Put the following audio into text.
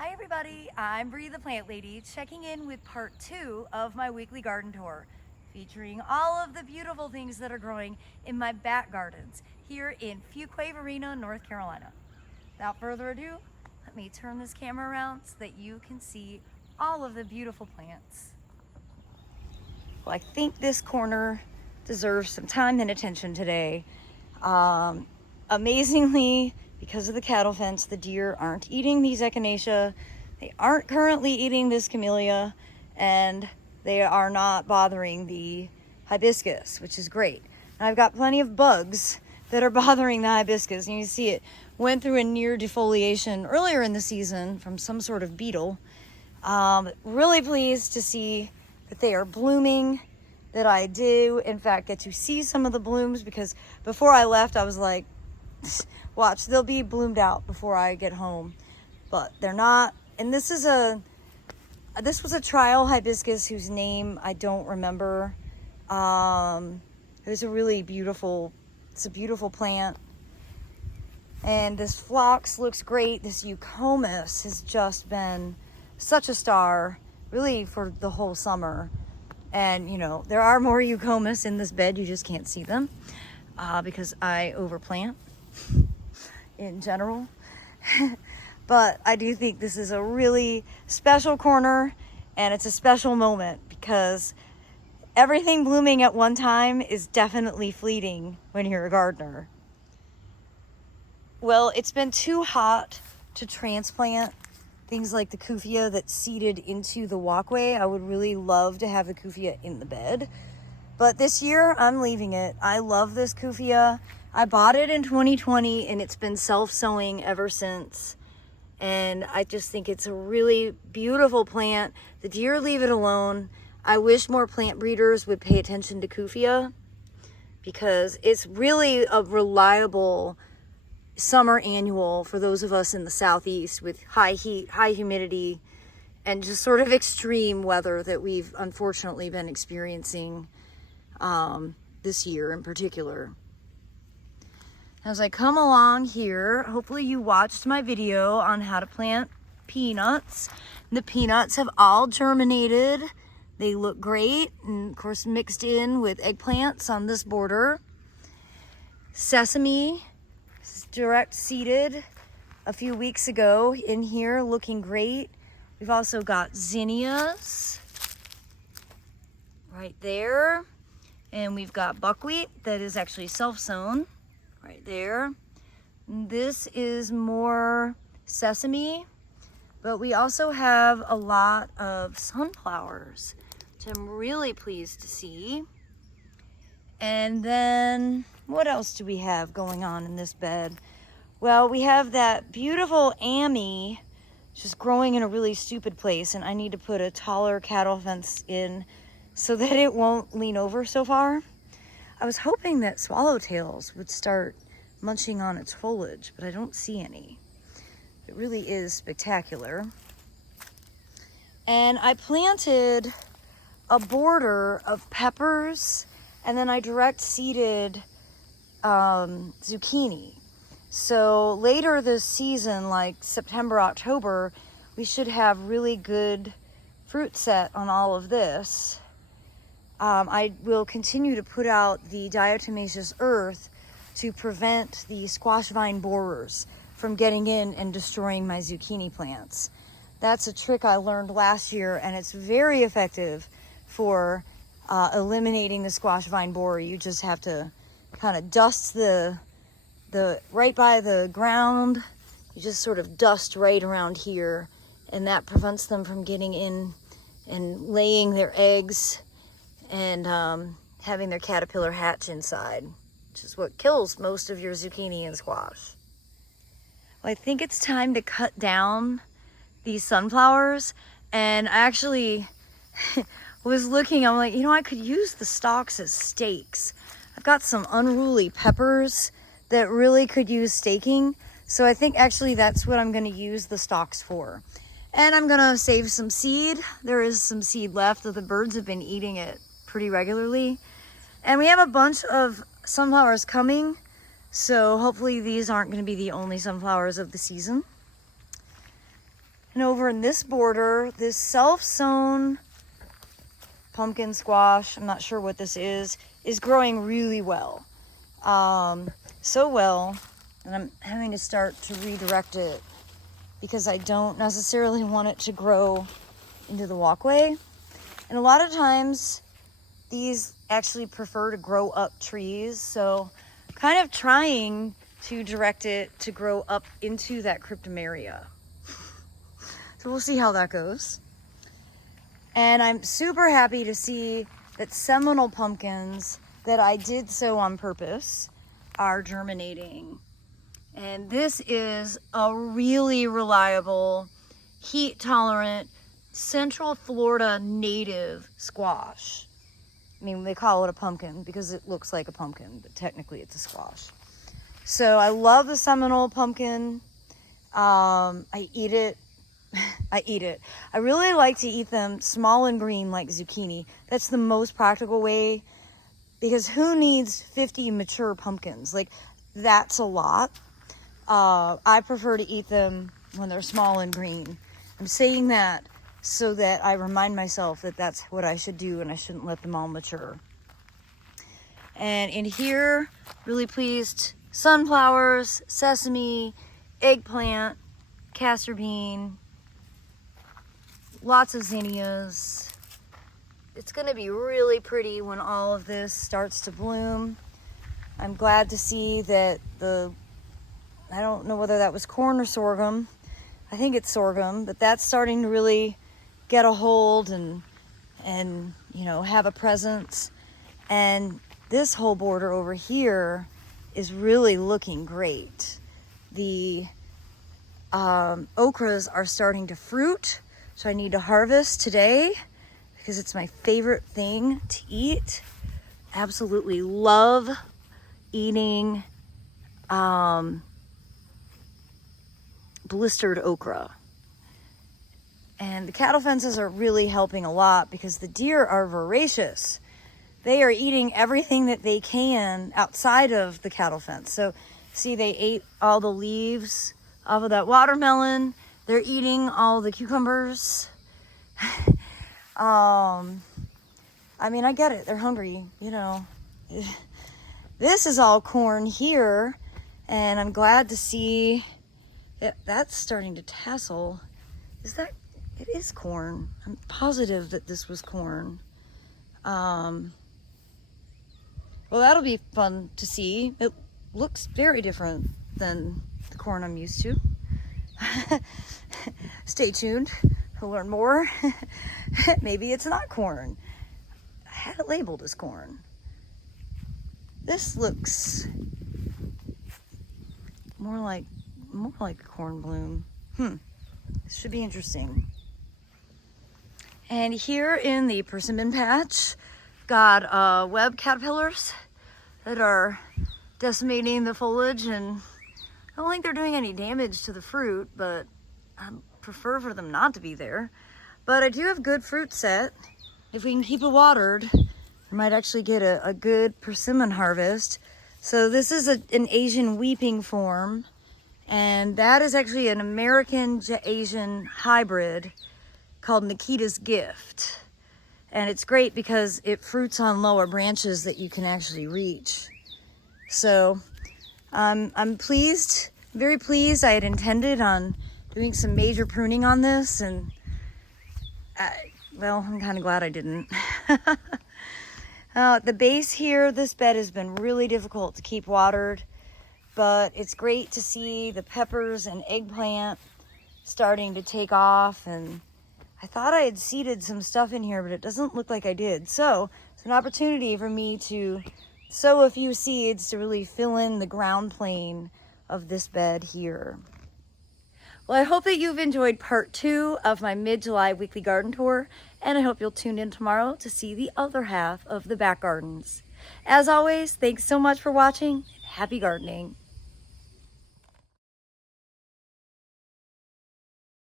Hi everybody, I'm Bree the Plant Lady, checking in with part 2 of my weekly garden tour, featuring all of the beautiful things that are growing in my back gardens here in Fuquay-Varina, North Carolina. Without further ado, let me turn this camera around so that you can see all of the beautiful plants. Well, I think this corner deserves some time and attention today. Amazingly, because of the cattle fence, the deer aren't eating these echinacea. They aren't currently eating this camellia, and they are not bothering the hibiscus, which is great. And I've got plenty of bugs that are bothering the hibiscus. And you see it went through a near defoliation earlier in the season from some sort of beetle. Really pleased to see that they are blooming, that I do in fact get to see some of the blooms, because before I left I was like, watch, they'll be bloomed out before I get home, but they're not. And this was a trial hibiscus whose name I don't remember. It was a really beautiful, it's a beautiful plant. And this phlox looks great. This eucomis has just been such a star really for the whole summer. And you know, there are more eucomis in this bed, you just can't see them because I overplant in general. But I do think this is a really special corner, and it's a special moment because everything blooming at one time is definitely fleeting when you're a gardener. Well, it's been too hot to transplant things like the kufia that's seeded into the walkway. I would really love to have the kufia in the bed, but this year I'm leaving it. I love this kufia. I bought it in 2020 and it's been self-sowing ever since. And I just think it's a really beautiful plant. The deer leave it alone. I wish more plant breeders would pay attention to kufia because it's really a reliable summer annual for those of us in the southeast with high heat, high humidity, and just sort of extreme weather that we've unfortunately been experiencing this year in particular. As I come along here, hopefully you watched my video on how to plant peanuts. The peanuts have all germinated. They look great, and of course mixed in with eggplants on this border. Sesame is direct seeded a few weeks ago in here, looking great. We've also got zinnias right there, and we've got buckwheat that is actually self-sown right there. This is more sesame, but we also have a lot of sunflowers, which I'm really pleased to see. And then what else do we have going on in this bed? Well, we have that beautiful Amy just growing in a really stupid place, and I need to put a taller cattle fence in so that it won't lean over so far. I was hoping that swallowtails would start munching on its foliage, but I don't see any. It really is spectacular. And I planted a border of peppers, and then I direct seeded zucchini. So later this season, like September, October, we should have really good fruit set on all of this. I will continue to put out the diatomaceous earth to prevent the squash vine borers from getting in and destroying my zucchini plants. That's a trick I learned last year, and it's very effective for eliminating the squash vine borer. You just have to kind of dust the right by the ground. You just sort of dust right around here, and that prevents them from getting in and laying their eggs and having their caterpillar hatch inside, which is what kills most of your zucchini and squash. Well, I think it's time to cut down these sunflowers, and I actually was looking, I'm like, you know, I could use the stalks as stakes. I've got some unruly peppers that really could use staking, so I think actually that's what I'm going to use the stalks for. And I'm going to save some seed. There is some seed left, though the birds have been eating it pretty regularly. And we have a bunch of sunflowers coming, so hopefully these aren't going to be the only sunflowers of the season. And over in this border, this self-sown pumpkin squash, I'm not sure what this is growing really well. So well, and I'm having to start to redirect it because I don't necessarily want it to grow into the walkway. And a lot of times these actually prefer to grow up trees, so kind of trying to direct it to grow up into that cryptomeria. So we'll see how that goes. And I'm super happy to see that seminal pumpkins that I did sow on purpose are germinating. And this is a really reliable, heat tolerant, Central Florida native squash. I mean, they call it a pumpkin because it looks like a pumpkin, but technically it's a squash. So I love the Seminole pumpkin. I eat it. I really like to eat them small and green like zucchini. That's the most practical way, because who needs 50 mature pumpkins? Like, that's a lot. I prefer to eat them when they're small and green. I'm saying that so that I remind myself that that's what I should do and I shouldn't let them all mature. And in here, really pleased, sunflowers, sesame, eggplant, castor bean, lots of zinnias. It's gonna be really pretty when all of this starts to bloom. I'm glad to see that I don't know whether that was corn or sorghum. I think it's sorghum, but that's starting to really get a hold and you know, have a presence. And this whole border over here is really looking great. The okras are starting to fruit, so I need to harvest today because it's my favorite thing to eat. Absolutely love eating blistered okra. And the cattle fences are really helping a lot because the deer are voracious. They are eating everything that they can outside of the cattle fence. So see, they ate all the leaves off of that watermelon. They're eating all the cucumbers. I mean, I get it. They're hungry, you know. This is all corn here, and I'm glad to see that's starting to tassel. Is that? It is corn. I'm positive that this was corn. Well, that'll be fun to see. It looks very different than the corn I'm used to. Stay tuned to learn more. Maybe it's not corn. I had it labeled as corn. This looks more like a corn bloom. This should be interesting. And here in the persimmon patch, got web caterpillars that are decimating the foliage, and I don't think they're doing any damage to the fruit, but I prefer for them not to be there. But I do have good fruit set. If we can keep it watered, I might actually get a good persimmon harvest. So this is an Asian weeping form, and that is actually an American Asian hybrid called Nikitas Gift. And it's great because it fruits on lower branches that you can actually reach. So I'm pleased, very pleased. I had intended on doing some major pruning on this, and well, I'm kind of glad I didn't. At the base here, this bed has been really difficult to keep watered, but it's great to see the peppers and eggplant starting to take off. And I thought I had seeded some stuff in here, but it doesn't look like I did. So it's an opportunity for me to sow a few seeds to really fill in the ground plane of this bed here. Well, I hope that you've enjoyed part 2 of my mid-July weekly garden tour, and I hope you'll tune in tomorrow to see the other half of the back gardens. As always, thanks so much for watching. Happy gardening.